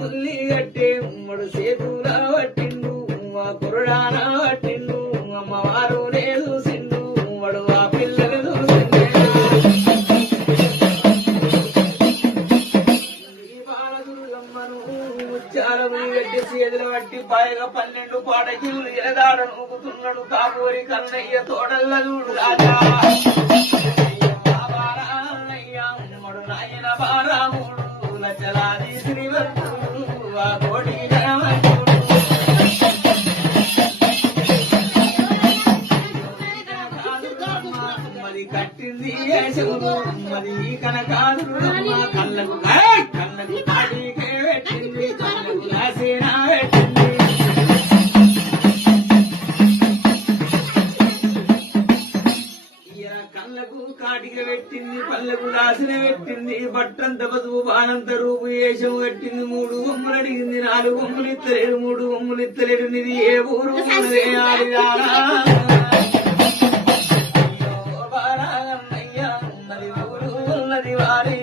ముల్లి కట్టే ఉమ్మడు సేతులా పట్టిండు ఆ కురడాన పట్టిండు అమ్మవారు నే చూసిండు ఉమ్మడు ఆ పిల్లలు చూసిండు బాలదుర్గమ్మను ముచ్చారముని గడ్డి చేతులు పట్టి పాయగా 12 పాటకీలు ఎలదాడ నూకుతున్నాడు కాబోరి కన్నయ్య తోడల్ల చూడు రాజా ఉమ్మడు నాయన బారాముడు చలాది శ్రీవర్తుడు ఆ కోటి మరి కట్టింది శివుడు మరి కనకాదుడు మా కళ్ళకు కళ్ళకు తాడికే పెట్టింది కళ్ళకు రాసేనా పెట్టింది కళ్ళకు కాటిక పెట్టింది పళ్ళకు దాసిన పెట్టింది బట్టంత పసుపు బానంత రూపు వేషం పెట్టింది 3 బొమ్మలు అడిగింది 4 బొమ్మలు ఇత్తలేడు 3 బొమ్మలు ఇత్తలేడు నిది ఏ ఊరు మరి ఊరు ఉన్నది వారి